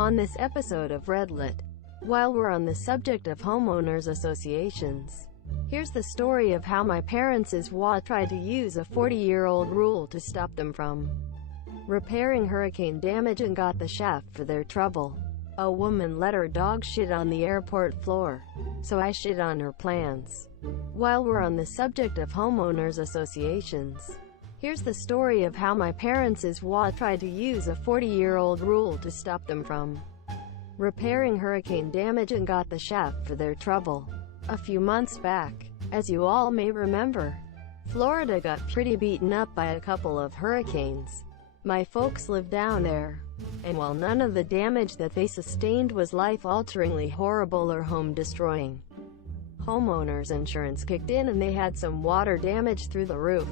On this episode of Redlit, while we're on the subject of homeowners associations, here's the story of how my parents' WA tried to use a 40-year-old rule to stop them from repairing hurricane damage and got the shaft for their trouble. A woman let her dog shit on the airport floor, so I shit on her plans. While we're on the subject of homeowners associations, here's the story of how my parents' WA tried to use a 40-year-old rule to stop them from repairing hurricane damage and got the shaft for their trouble. A few months back, as you all may remember, Florida got pretty beaten up by a couple of hurricanes. My folks live down there, and while none of the damage that they sustained was life-alteringly horrible or home-destroying, homeowners insurance kicked in and they had some water damage through the roof.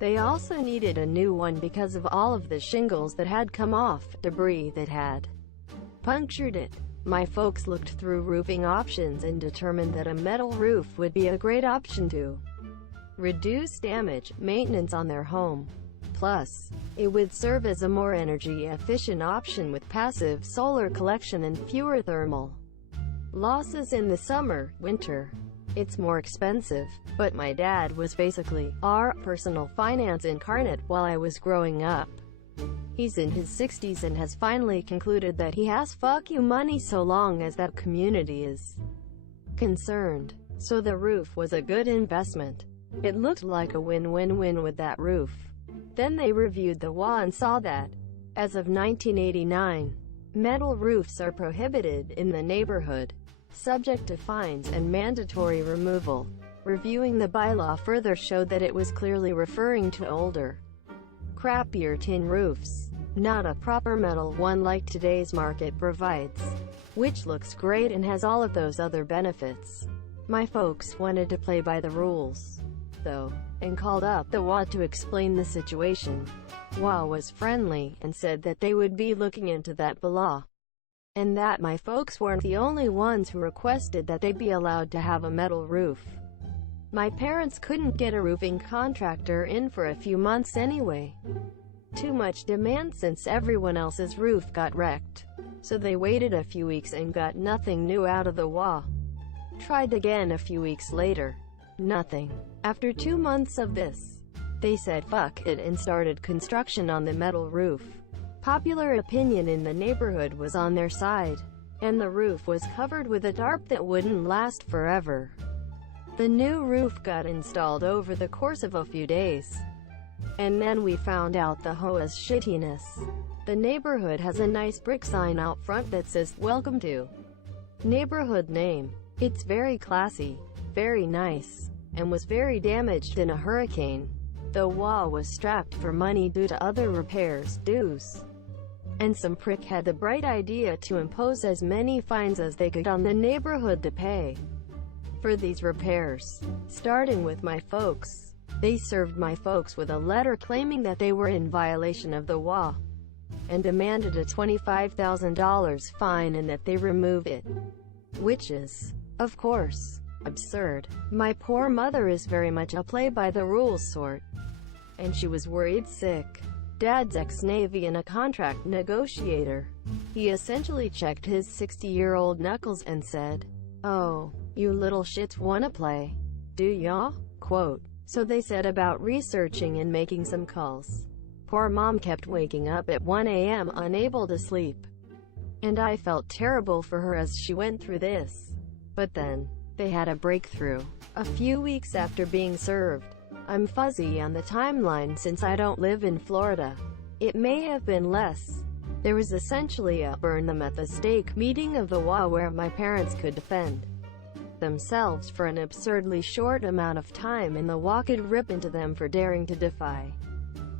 They also needed a new one because of all of the shingles that had come off, debris that had punctured it. My folks looked through roofing options and determined that a metal roof would be a great option to reduce damage, maintenance on their home. Plus, it would serve as a more energy-efficient option with passive solar collection and fewer thermal losses in the summer, winter. It's more expensive, but my dad was basically our personal finance incarnate while I was growing up. He's in his 60s and has finally concluded that he has fuck you money so long as that community is concerned. So the roof was a good investment. It looked like a win-win-win with that roof. Then they reviewed the WA and saw that, as of 1989, metal roofs are prohibited in the neighborhood, subject to fines and mandatory removal. Reviewing the bylaw further showed that it was clearly referring to older, crappier tin roofs, not a proper metal one like today's market provides, which looks great and has all of those other benefits. My folks wanted to play by the rules, though, and called up the WA to explain the situation. WA was friendly and said that they would be looking into that bylaw, and that my folks weren't the only ones who requested that they be allowed to have a metal roof. My parents couldn't get a roofing contractor in for a few months anyway. Too much demand since everyone else's roof got wrecked. So they waited a few weeks and got nothing new out of the WA. Tried again a few weeks later. Nothing. After 2 months of this, they said fuck it and started construction on the metal roof. Popular opinion in the neighborhood was on their side, and the roof was covered with a tarp that wouldn't last forever. The new roof got installed over the course of a few days, and then we found out the HOA's shittiness. The neighborhood has a nice brick sign out front that says, "Welcome to neighborhood name." It's very classy, very nice, and was very damaged in a hurricane. The WA was strapped for money due to other repairs dues, and some prick had the bright idea to impose as many fines as they could on the neighborhood to pay for these repairs. Starting with my folks, they served my folks with a letter claiming that they were in violation of the WA, and demanded a $25,000 fine and that they remove it, which is, of course, absurd. My poor mother is very much a play-by-the-rules sort, and she was worried sick. Dad's ex-Navy and a contract negotiator. He essentially checked his 60-year-old knuckles and said, "Oh, you little shits wanna play, do ya?" Quote. So they set about researching and making some calls. Poor mom kept waking up at 1 a.m. unable to sleep, and I felt terrible for her as she went through this. But then, they had a breakthrough. A few weeks after being served. I'm fuzzy on the timeline since I don't live in Florida. It may have been less. There was essentially a burn them at the stake meeting of the WA where my parents could defend themselves for an absurdly short amount of time and the WA could rip into them for daring to defy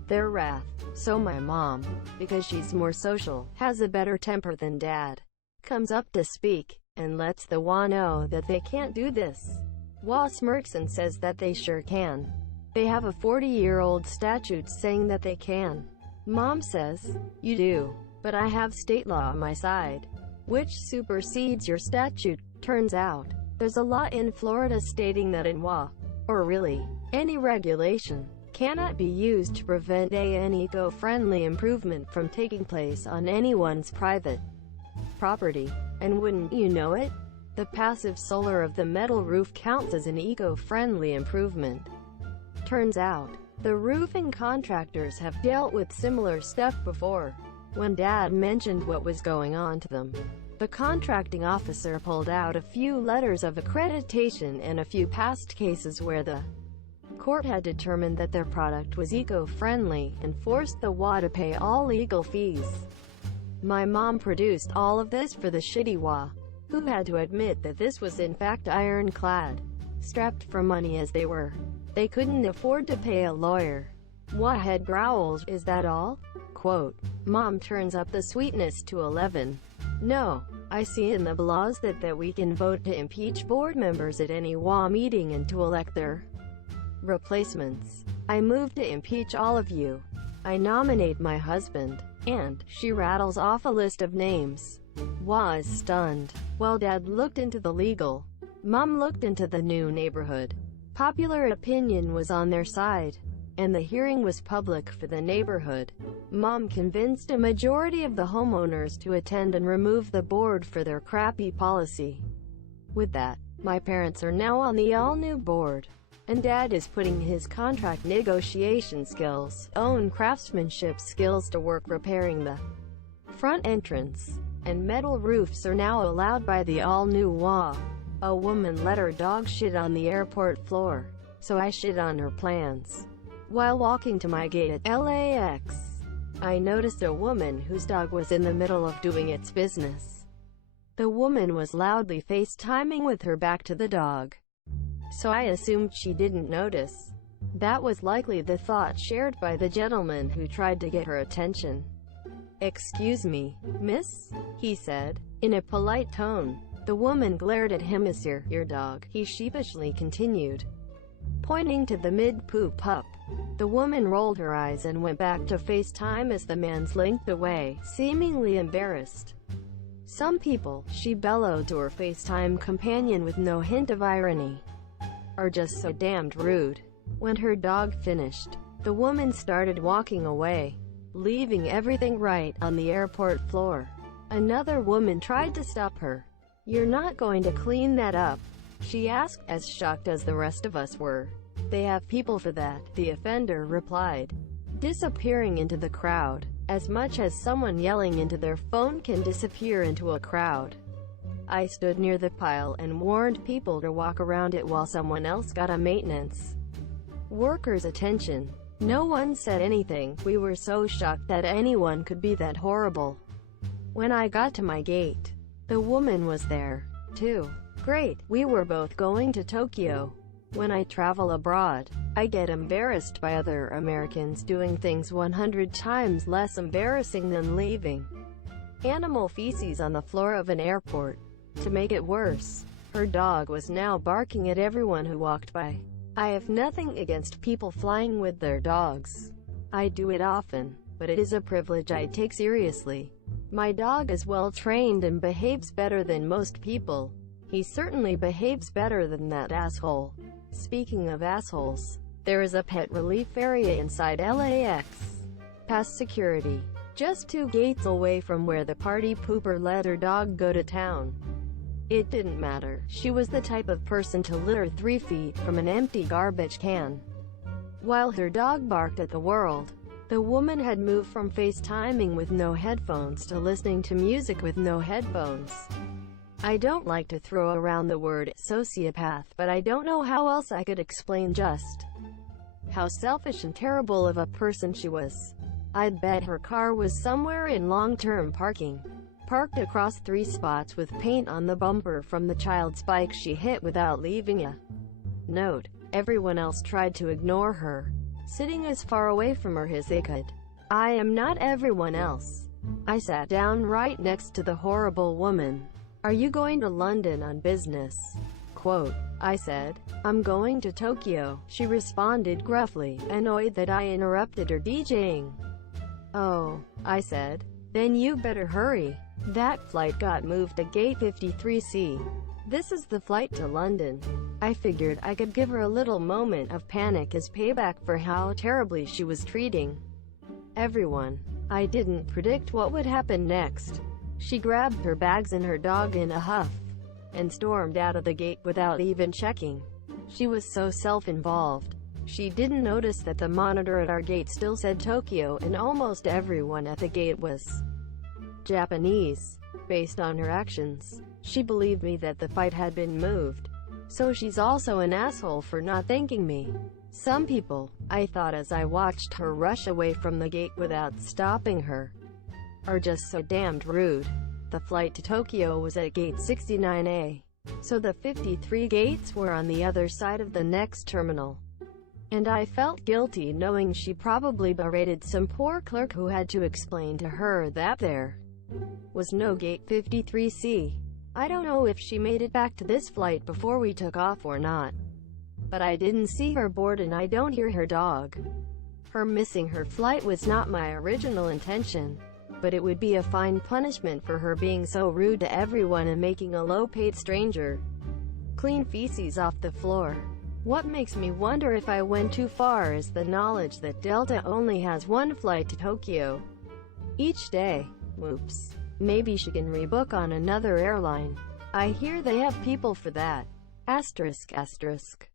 their wrath. So my mom, because she's more social, has a better temper than dad, comes up to speak, and lets the WA know that they can't do this. WA smirks and says that they sure can. They have a 40-year-old statute saying that they can. Mom says, "You do, but I have state law on my side, which supersedes your statute." Turns out, there's a law in Florida stating that in WA, or really, any regulation, cannot be used to prevent an eco-friendly improvement from taking place on anyone's private property. And wouldn't you know it, the passive solar of the metal roof counts as an eco-friendly improvement. Turns out, the roofing contractors have dealt with similar stuff before. When Dad mentioned what was going on to them, the contracting officer pulled out a few letters of accreditation and a few past cases where the court had determined that their product was eco-friendly, and forced the WA to pay all legal fees. My mom produced all of this for the shitty WA, who had to admit that this was in fact ironclad. Strapped for money as they were, they couldn't afford to pay a lawyer. WA head growls, "Is that all?" Quote, "Mom turns up the sweetness to 11. No, I see in the bylaws that we can vote to impeach board members at any WA meeting and to elect their replacements. I move to impeach all of you. I nominate my husband." And she rattles off a list of names. WA is stunned. While Dad looked into the legal, Mom looked into the new neighborhood. Popular opinion was on their side, and the hearing was public for the neighborhood. Mom convinced a majority of the homeowners to attend and remove the board for their crappy policy. With that, my parents are now on the all-new board, and Dad is putting his contract negotiation skills, own craftsmanship skills to work repairing the front entrance, and metal roofs are now allowed by the all-new WA. A woman let her dog shit on the airport floor, so I shit on her plans. While walking to my gate at LAX, I noticed a woman whose dog was in the middle of doing its business. The woman was loudly FaceTiming with her back to the dog, so I assumed she didn't notice. That was likely the thought shared by the gentleman who tried to get her attention. "Excuse me, miss?" he said, in a polite tone. The woman glared at him. "Is your dog?" he sheepishly continued, pointing to the mid-poop pup. The woman rolled her eyes and went back to FaceTime as the man slinked away, seemingly embarrassed. "Some people," she bellowed to her FaceTime companion with no hint of irony, "are just so damned rude." When her dog finished, the woman started walking away, leaving everything right on the airport floor. Another woman tried to stop her. "You're not going to clean that up?" she asked, as shocked as the rest of us were. "They have people for that," the offender replied, disappearing into the crowd, as much as someone yelling into their phone can disappear into a crowd. I stood near the pile and warned people to walk around it while someone else got a maintenance worker's attention. No one said anything. We were so shocked that anyone could be that horrible. When I got to my gate, the woman was there, too. Great, we were both going to Tokyo. When I travel abroad, I get embarrassed by other Americans doing things 100 times less embarrassing than leaving animal feces on the floor of an airport. To make it worse, her dog was now barking at everyone who walked by. I have nothing against people flying with their dogs. I do it often, but it is a privilege I take seriously. My dog is well trained and behaves better than most people. He certainly behaves better than that asshole. Speaking of assholes, there is a pet relief area inside LAX, past security, just 2 gates away from where the party pooper let her dog go to town. It didn't matter. She was the type of person to litter 3 feet from an empty garbage can. While her dog barked at the world, the woman had moved from FaceTiming with no headphones to listening to music with no headphones. I don't like to throw around the word sociopath, but I don't know how else I could explain just how selfish and terrible of a person she was. I'd bet her car was somewhere in long-term parking, parked across 3 spots with paint on the bumper from the child's bike she hit without leaving a note. Everyone else tried to ignore her, sitting as far away from her as they could. I am not everyone else. I sat down right next to the horrible woman. "Are you going to London on business?" Quote, I said. "I'm going to Tokyo," she responded gruffly, annoyed that I interrupted her DJing. "Oh," I said. "Then you better hurry. That flight got moved to gate 53C. This is the flight to London." I figured I could give her a little moment of panic as payback for how terribly she was treating everyone. I didn't predict what would happen next. She grabbed her bags and her dog in a huff, and stormed out of the gate without even checking. She was so self-involved. She didn't notice that the monitor at our gate still said Tokyo, and almost everyone at the gate was Japanese. Based on her actions, she believed me that the fight had been moved. So she's also an asshole for not thanking me. Some people, I thought as I watched her rush away from the gate without stopping her, are just so damned rude. The flight to Tokyo was at gate 69A, so the 53 gates were on the other side of the next terminal. And I felt guilty knowing she probably berated some poor clerk who had to explain to her that there was no gate 53C. I don't know if she made it back to this flight before we took off or not, but I didn't see her board and I don't hear her dog. Her missing her flight was not my original intention, but it would be a fine punishment for her being so rude to everyone and making a low-paid stranger clean feces off the floor. What makes me wonder if I went too far is the knowledge that Delta only has one flight to Tokyo each day. Oops. Maybe she can rebook on another airline. I hear they have people for that. Asterisk asterisk.